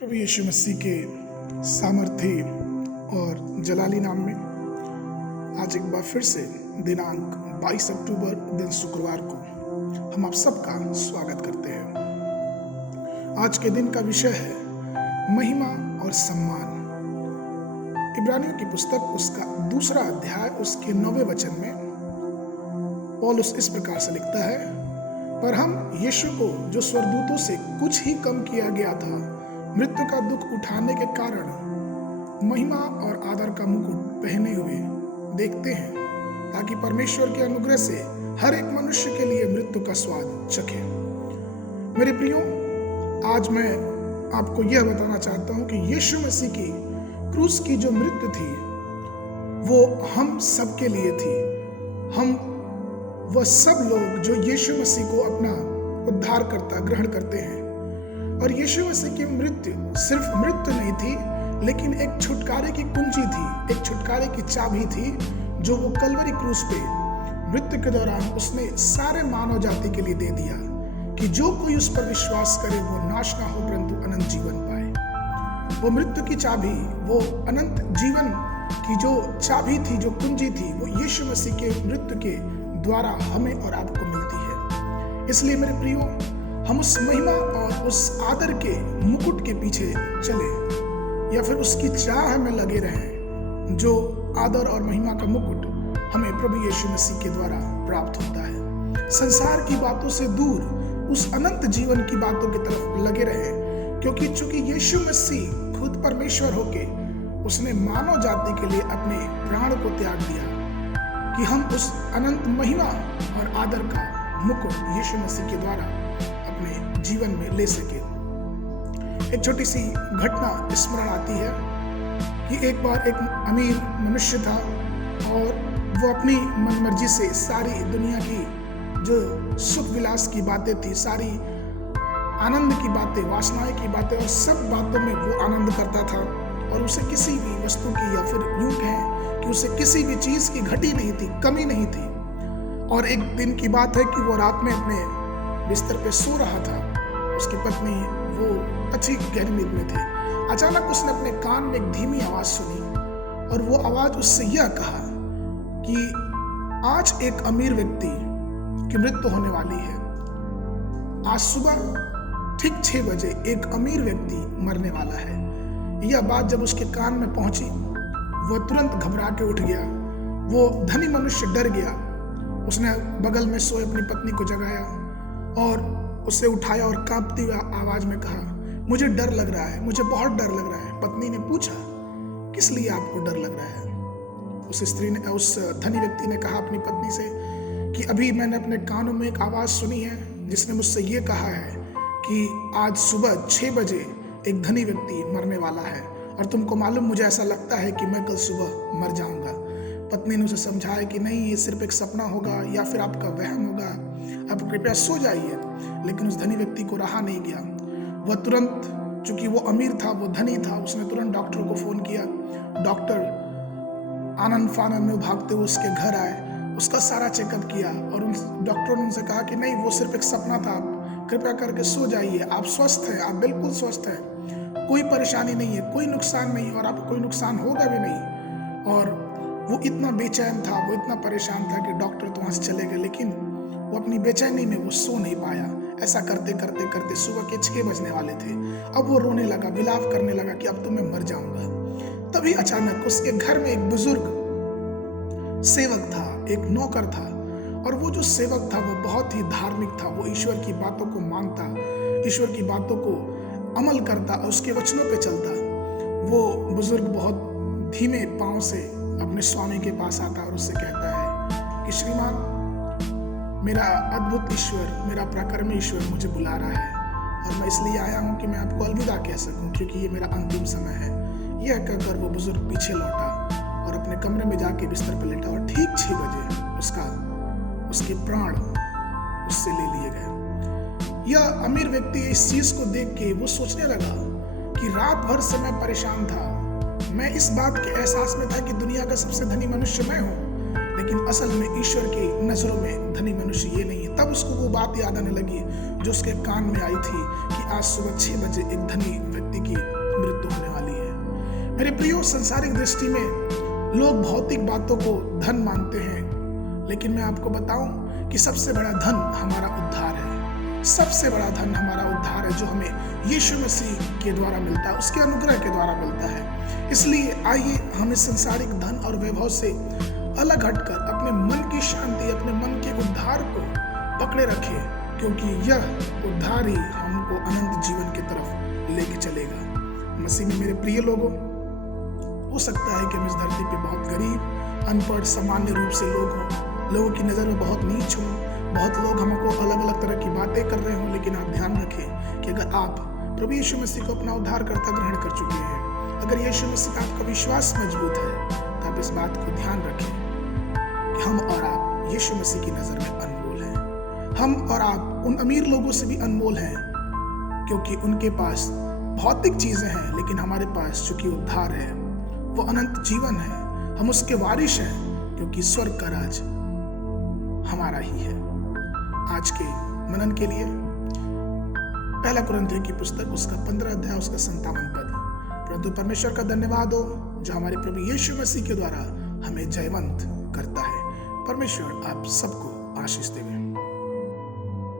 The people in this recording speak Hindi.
प्रभु यीशु मसीह के सामर्थी और जलाली नाम में आज एक बार फिर से दिनांक 22 अक्टूबर दिन शुक्रवार को हम आप सबका स्वागत करते हैं। आज के दिन का विषय है महिमा और सम्मान। इब्रानियों की पुस्तक उसका दूसरा अध्याय उसके 9वें वचन में पौलुस इस प्रकार से लिखता है, पर हम यीशु को जो स्वर्गदूतों से कुछ ही कम किया गया था, मृत्यु का दुख उठाने के कारण महिमा और आदर का मुकुट पहने हुए देखते हैं, ताकि परमेश्वर के अनुग्रह से हर एक मनुष्य के लिए मृत्यु का स्वाद चखे। मेरे प्रियो, आज मैं आपको यह बताना चाहता हूं कि यीशु मसीह की क्रूस की जो मृत्यु थी वो हम सब के लिए थी। हम वह सब लोग जो यीशु मसीह को अपना उद्धारकर्ता ग्रहण करते हैं, और यीशु मसीह की मृत्यु सिर्फ मृत्यु नहीं थी, लेकिन एक छुटकारे की कुंजी थी, एक छुटकारे की चाबी थी, जो वो कलवरी क्रूस पे मृत्यु के दौरान उसने सारे मानव जाति के लिए दे दिया कि जो कोई उस पर विश्वास करे वो नाश ना हो परंतु अनंत जीवन पाए। वो मृत्यु की चाबी, वो अनंत जीवन की जो चाबी थी, जो कुंजी थी, वो यीशु मसीह के मृत्यु के द्वारा हमें और आपको मिलती है। इसलिए मेरे प्रियो, हम उस महिमा और उस आदर के मुकुट के पीछे चले या फिर उसकी चाह में लगे रहें, जो आदर और महिमा का मुकुट हमें प्रभु यीशु मसीह के द्वारा प्राप्त होता है। संसार की बातों से दूर उस अनंत जीवन की बातों की तरफ लगे रहें, क्योंकि चूंकि यीशु मसीह खुद परमेश्वर होके उसने मानव जाति के लिए अपने प्राण को त्याग दिया कि हम उस अनंत महिमा और आदर का मुकुट यीशु मसीह के द्वारा अपने जीवन में ले सके। एक छोटी सी घटना स्मरण आती है कि एक बार एक अमीर मनुष्य था और वो अपनी मनमर्जी से सारी दुनिया की जो सुख विलास की बातें थी, सारी आनंद की बातें, वासनाएं की बातें, और सब बातों में वो आनंद करता था, और उसे किसी भी वस्तु की या फिर यूं कहें कि उसे किसी भी चीज की घटी नहीं थी, कमी नहीं थी। और एक दिन की बात है कि वो रात में अपने बिस्तर पे सो रहा था, उसकी पत्नी वो अच्छी गहरी नींद में थी। अचानक उसने अपने कान में एक धीमी आवाज सुनी, और वो आवाज उससे यह कहा कि आज एक अमीर व्यक्ति की मृत्यु होने वाली है। आज सुबह ठीक 6 बजे एक अमीर व्यक्ति मरने वाला है। यह बात जब उसके कान में पहुंची, वह तुरंत घबरा के उठ गया। वो धनी मनुष्य डर गया। उसने बगल में सोए अपनी पत्नी को जगाया और उसे उठाया और कांपती हुई आवाज में कहा, मुझे डर लग रहा है, मुझे बहुत डर लग रहा है। पत्नी ने पूछा, किस लिए आपको डर लग रहा है? उस धनी व्यक्ति ने कहा अपनी पत्नी से कि अभी मैंने अपने कानों में एक आवाज सुनी है जिसने मुझसे ये कहा है कि आज सुबह 6 बजे एक धनी व्यक्ति मरने वाला है, और तुमको मालूम, मुझे ऐसा लगता है कि मैं कल सुबह मर जाऊंगा। पत्नी ने उसे समझाया कि नहीं, ये सिर्फ एक सपना होगा या फिर आपका वहम होगा, आप कृपया सो जाइए। लेकिन उस धनी व्यक्ति को रहा नहीं गया। वह तुरंत, चूंकि वो अमीर था, वो धनी था, उसने तुरंत डॉक्टर को फोन किया। डॉक्टर आनंद फानंद में भागते हुए उसके घर आए, उसका सारा चेकअप किया, और उन डॉक्टरों ने उनसे कहा कि नहीं, वो सिर्फ एक सपना था, आप कृपया करके सो जाइए, आप स्वस्थ हैं, आप बिल्कुल स्वस्थ हैं, कोई परेशानी नहीं है, कोई नुकसान नहीं, और आपको कोई नुकसान होगा भी नहीं। और वो इतना बेचैन था, वो इतना परेशान था कि डॉक्टर तो वहाँ से चले गए, लेकिन वो अपनी बेचैनी में वो सो नहीं पाया। ऐसा करते करते करते सुबह के 6 बजने वाले थे। अब वो रोने लगा, विलाप करने लगा कि अब तो मैं मर जाऊंगा। तभी अचानक उसके घर में एक बुजुर्ग सेवक था, एक नौकर था, और वो जो सेवक था वो बहुत ही धार्मिक था। वो ईश्वर की बातों को मानता, ईश्वर की बातों को अमल करता, उसके वचनों पे चलता। वो बुजुर्ग बहुत धीमे पांव से अपने स्वामी के पास आता और उससे कहता है कि श्रीमान, मेरा अद्भुत ईश्वर, मेरा पराक्रमी ईश्वर मुझे बुला रहा है, और मैं इसलिए आया हूँ कि मैं आपको अलविदा कह सकूँ, क्योंकि ये मेरा अंतिम समय है। यह कहकर वो बुजुर्ग पीछे लौटा और अपने कमरे में जाके बिस्तर पर लेटा, और ठीक 6 बजे उसके प्राण उससे ले लिए गए। यह अमीर व्यक्ति इस चीज को देख के वो सोचने लगा कि रात भर से मैं परेशान था, मैं इस बात के एहसास में था कि दुनिया का सबसे धनी मनुष्य मैं हूँ, लेकिन असल में ईश्वर की नजरों में धनी मनुष्य ये नहीं है। तब उसको वो बात याद आने लगी जो उसके कान में आई थी कि आज सुबह 6 बजे एक धनी व्यक्ति की मेरे प्रियो, संसारिक दृष्टि में लोग भौतिक बातों को धन मानते हैं, लेकिन मैं आपको बताऊं कि सबसे बड़ा धन हमारा उद्धार है। सबसे बड़ा धन हमारा उद्धार है, जो हमें यीशु मसीह के द्वारा मिलता है, उसके अनुग्रह के द्वारा मिलता है। इसलिए आइए हम इस संसारिक धन और वैभव से अलग हटकर अपने मन की शांति, अपने मन के उद्धार को पकड़े रखें, क्योंकि यह उद्धार ही हमको अनंत जीवन की तरफ लेके चलेगा। मसीह में मेरे प्रिय लोगों, हो सकता है कि हम इस धरती पे बहुत गरीब, अनपढ़, सामान्य रूप से लोग हों, लोगों की नज़र में बहुत नीच हों, बहुत लोग हमको अलग अलग तरह की बातें कर रहे हों, लेकिन आप ध्यान रखें कि अगर आप प्रभु यीशु मसीह को अपना उद्धारकर्ता ग्रहण कर चुके हैं, अगर यीशु मसीह का आपका विश्वास मजबूत है, तो आप इस बात को ध्यान रखें कि हम और आप यीशु मसीह की नज़र में अनमोल हैं। हम और आप उन अमीर लोगों से भी अनमोल हैं, क्योंकि उनके पास भौतिक चीज़ें हैं, लेकिन हमारे पास चूंकि उद्धार है, वो अनंत जीवन है। हम उसके वारिश हैं, क्योंकि स्वर्ग का राज हमारा ही है। आज के मनन के लिए पहला कुरिन्थियों की पुस्तक, उसका 15 अध्याय, उसका 57 पद। परंतु परमेश्वर का धन्यवाद हो जो हमारे प्रभु यीशु मसीह के द्वारा हमें जयवंत करता है। परमेश्वर आप सबको आशीष देवे।